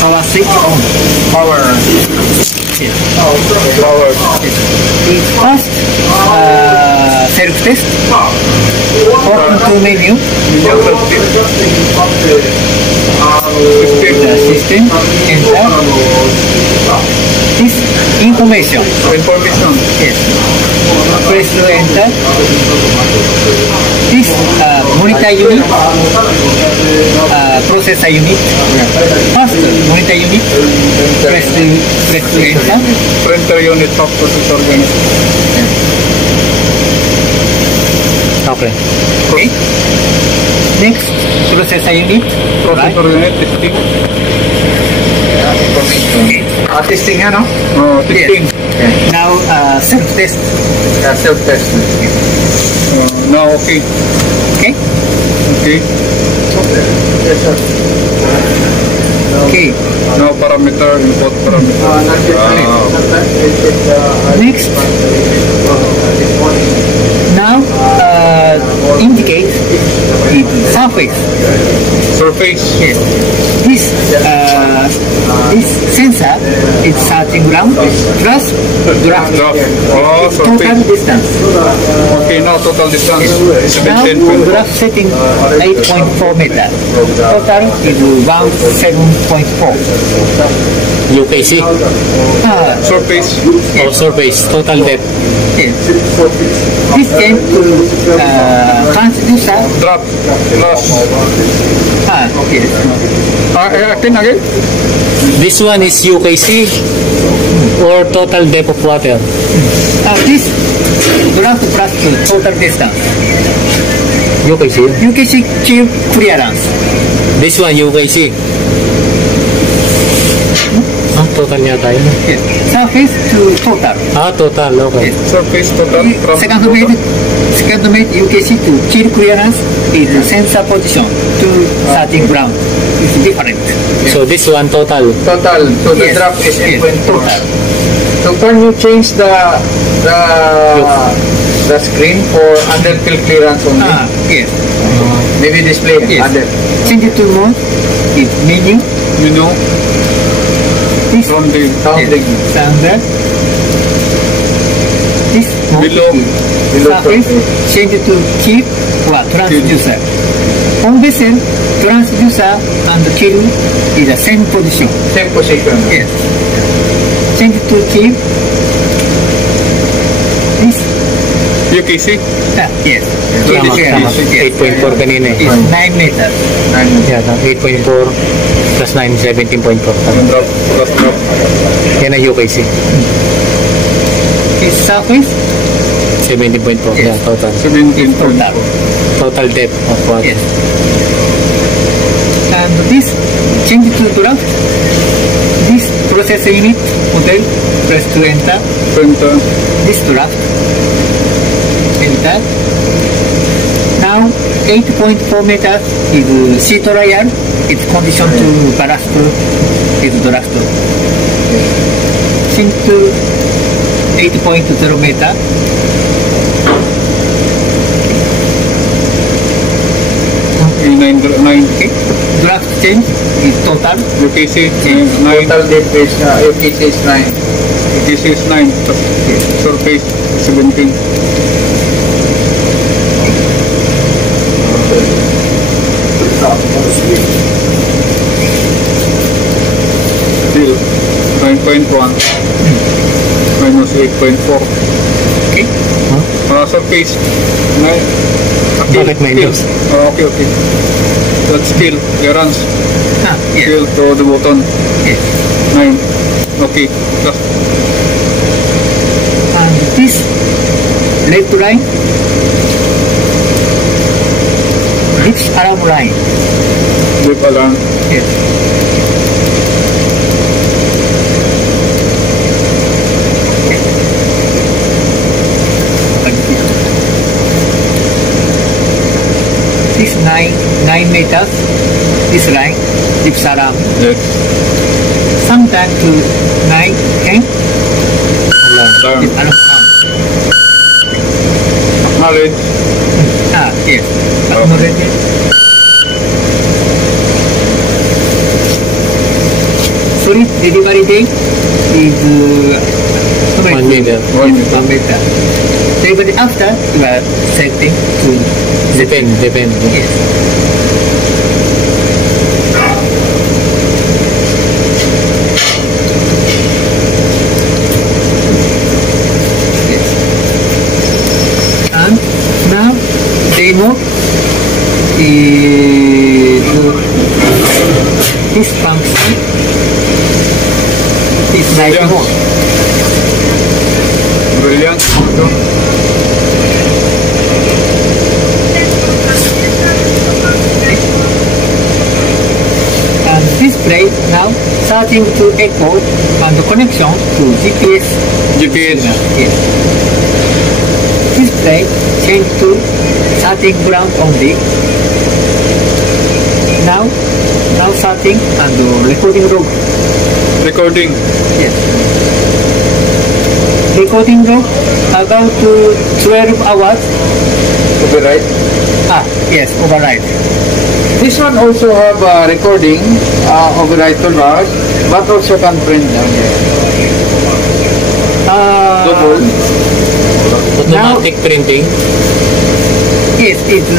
power switch on. Power. Yes. Power. First, self-test. Open to menu. The system. Enter. This information. Information. Yes. Press to enter. This monitor unit, processor unit. First monitor unit. Press to enter. Printer unit of processor unit. Okay. Okay. Next, processor unit. Processor unit testing. Testing yan, no? Testing. Yes. Now, self-test. Self-test. Now, okay. Okay? Okay. Okay. Now, parameter, input parameter. Next. Now, indicate the surface. Surface. Yes. This sensor is searching ground plus draft. Oh, Total surface. distance. Okay, now total distance. Now, 17.4. draft setting 8.4 meter. Total is 17.4. UKC Surface. or surface, total depth. Yes. This came to transducer. Drop. Plus. Yes. Again? This one is UKC or total depth of water. This draft plus total distance. UKC. UKC tube clearance. This one UKC. Total yata yun. Yes. Surface to total. Total, okay. Yes. Surface total. From Second mate UKC to chill clearance is sensor position to starting ground. It's different. So this one total. Total. So the Yes. drop is Yes. 8.4. Total. So can you change the screen for under fill clearance only? Yes. Maybe display Yes. under. Change it to mode is menu. You know, This sounding. standard. This mode Below. surface change it to keep or transducer. On vessel, transducer and kill is the same position. Same position. Yes. Change it to keep. This UKC. yes. Tama, tama. 8.4 kanina eh. Is 9 meters. Yeah, 8.4 plus 9, 17.4. Drop. Plus drop. Yan ang UKC. This surface 17.4. Yeah, total. 17. total. Total depth of water. Yes. And this change to draft. This processor unit model press to enter. Printer. This draft. Enter. Now 8.4 meters is sea trial. It's condition to ballast is draft. Change to 8.0 meter. Nine. Okay. Draft change is total. UKC. 9. Total depth is UKC is 9. UKC is 9. Surface 17. Still 9.1 minus 8.4. Okay. Surface 9. Bakit minus? Okay. That's still clearance. Yes. Still to the button. Yes. 9. Okay. Plus. And this left line, lips alarm line. Lip alarm. Yes. This 9 meters, this line, lips alarm. Yes. Sometime to 9, 10, Alarm. lips alarm sound. Acknowledge. Yes. Acknowledge. delivery date is how many 1 meter. 1 meter. 1 meter. Delivery after you are setting to Depend. yes. Yes. And now demo is this function is night Yeah. mode. Brilliant. Ito. And display now starting to echo and connection to GPS. GPS. Yes. Display change to starting ground only. Now starting and recording log. Recording. Yes. Recording log about 12 hours. Copyright. Yes, override. This one also have recording, override toolbars, but also can print down here. Double. Automatic printing. Yes, it's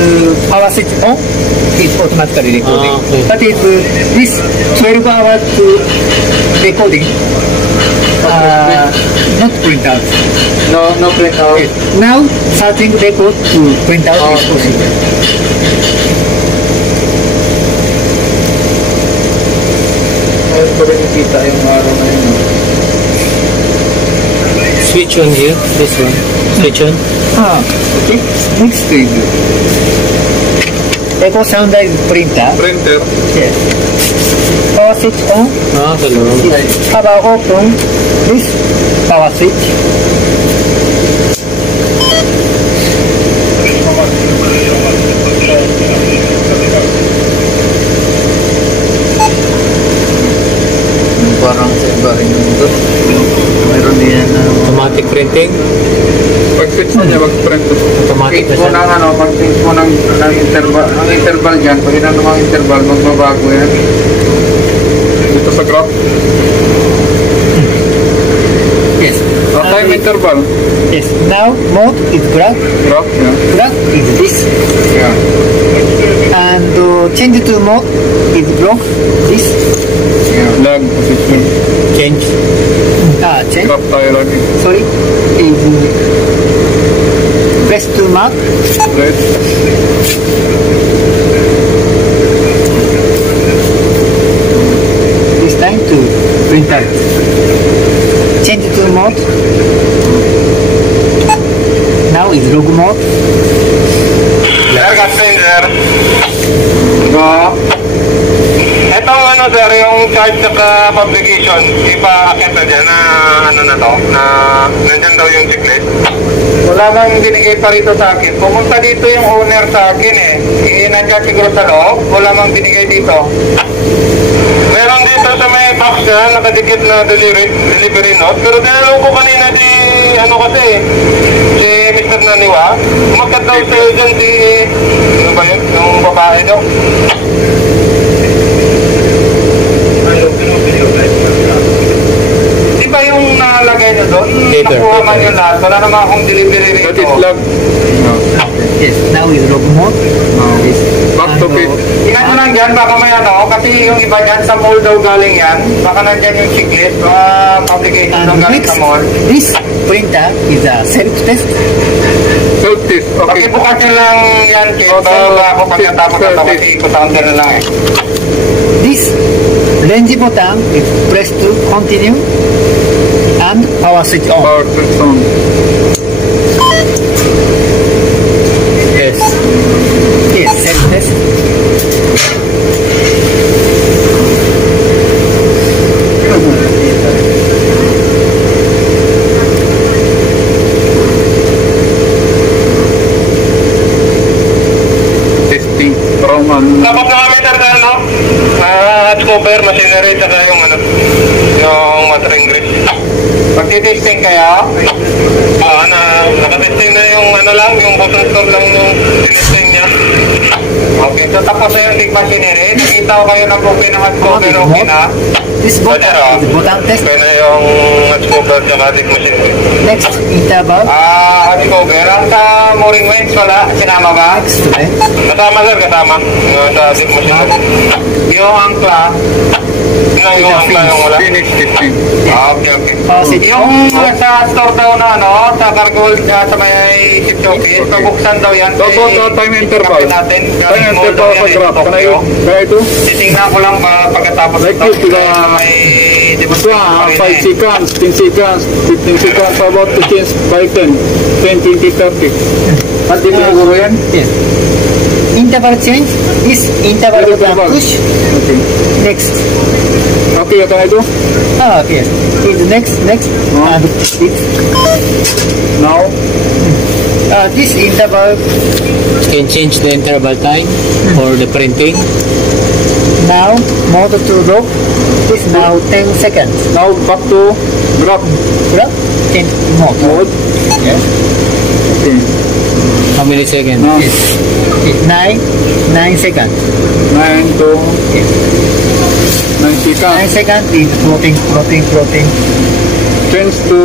power switch on, it's automatically recording. Okay. But it's this 12 hours to recording, not print out. No print out. Yes. Now, starting record to print out is Okay. possible. Ngayon ko rin nakita yung araw na yun. Switch on here. This one. Switch on. Okay. Next is Echo Soundrise printer. Printer. Yes. Power switch on. Sa loob. Power open. This power switch. Parang sa iba rin yung doon. Meron din yan na Automatic printing. Pag-switch na niya, mag-print. Automatic na Pag-fix mo siya. ng ano, pag-fix mo ng interval, ang interval dyan, pag ilan namang interval, magbabago yan. Dito sa graph. Yes. Time interval. Yes. Now mode is graph. Graph, yeah. Graph is this. Yeah. And change to mode is block. This. Lag position. Change. Change. Graph tayo lagi. Sorry. Is press to mark. Right. This time to printer. Change to mode. Now is log mode. Sir, Captain, sir. No. Itong ano, sir, yung charge sa publication, ipa-akit na dyan na ano na to, na nandyan daw yung checklist. Wala nang binigay pa rito sa akin. Pumunta dito yung owner sa akin eh. Nandiyan siguro sa loob. Wala mang binigay dito. Meron dito sa may box na nakadikit na delivery note, pero tinanong ko kanina di, ano kasi, si Mr. Naniwa, umakat daw sa'yo dyan si, ano ba yun, yung babae daw. Di ba yung nalagay nyo doon? Later. Nakuha man yun lahat. Wala naman akong delivery That rito. is lag. Yes. Now is log mode. Yes. Back to And, page. Tingnan nyo lang dyan, baka may ano, kasi yung iba dyan sa mall daw galing yan. Baka nandyan yung checklist, publication daw And galing next, sa mall. this printer is a self-test. Self-test. Okay. Pakibukas nyo lang yan, Kate. So, ako pagkatapos na ito kasi ikutaan ka na lang eh. This range button is press to continue and power switch on. Power switch on. Yes. Yes, self-test. Testing. From ano. Tapos na kami, sir, sa ano, cover, machinery, saka yung ano, yung matering grip. Pagtitesting kayo, Oo, nakatesting na yung ano lang, yung button store lang yung sinisting niya. Okay, so tapos na yung kick machinery. Nakita ko kayo ng okay ng hot cover, okay na. This button, Roger, the button test. okay na yung hot cover at kick machinery. Next interval. Hot cover. Ang sa mooring winch, wala? Sinama ba? Next, eh? Kasama sir, kasama. Sa kick machinery. Yung angkla, yung angkla yung wala. Finish testing. Okay, okay. Sit. Yung sa store daw na ano, sa cargo sa may shift office, pabuksan daw yan. Time interval. Natin. Time interval sa graph. Kaya ito? Titingnan ko lang pagkatapos Like ito. this, May Ito 5 seconds, 10 seconds, 15 seconds, about to change by 10, 10, 20, 30. Pati mo siguro yan? Yes. Interval change. This interval button push. Okay. Next. Okay, ito na ito. Okay. Next. And this. Now, This interval Can change the interval time for the printing. now mode to rope. This now 10 seconds. now back to graph Right? 10 mode. mode. Yes. Okay. How many seconds? Now, Yes. 9 seconds. 9 to Yes. 9 9 seconds. seconds is floating. Change to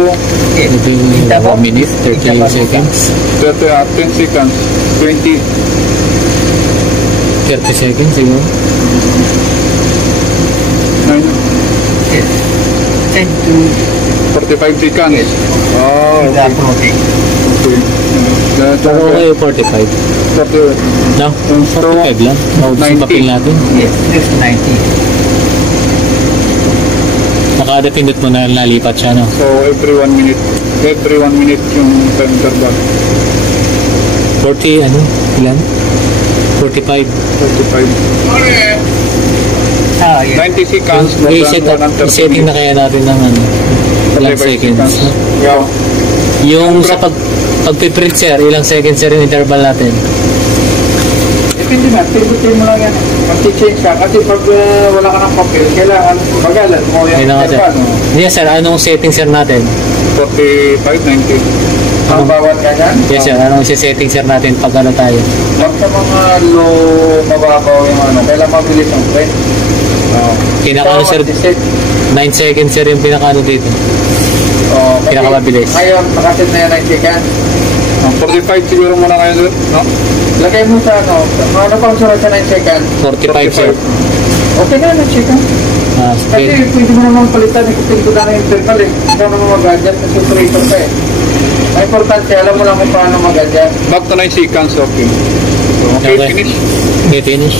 Yes. Interval 1 minute, 30 Interval seconds. 10 seconds, 20, 30 seconds siguro. 9, Yes. 10 to 45 seconds. Oh, the okay. floating. Okay. Okay, 45. 40. No? 45 lang. Naubos yung 90. papel natin. Yes. Next 90. Nakada pindot mo na nalipat siya, no? So every 1 minute yung time interval. 40, ano? Ilan? 45. 45. Yes. 90 seconds, more Okay, than 130 setting na minutes. kaya natin ng ano, ilang 45 seconds. no? Yeah. Yung sa pagpiprint sir, ilang seconds sir yung interval natin? Depende na, pindutin mo lang yan. Mag-change ka. Kasi pag wala ka ng papel, kailangan magalan mo yung Ayun na nga sir. interval. Yes sir, anong setting sir natin? 45, 90. Ang bawat ganyan. Yes sir, anong setting sir natin pag ano tayo? Pag sa mga low, mababaw yung ano, kailangan mabilis ang print. Pinaka sir, 9 seconds sir yung pinaka ano dito. Pinakamabilis. Ngayon, nakasit na yan 9 seconds. 45 siguro muna kayo doon, no? Lagay mo sa ano pang sunod sa 9 seconds? 45 sir. Okay na, 9 seconds. Kasi pwede mo naman palitan, ikutin ko na ng interval eh. Ikaw naman mag-adjust, kasi operator ka eh. Ang importante, alam mo lang kung paano mag-adjust. Back to 9 seconds, okay. So, okay, Okay. finish. Okay, finish.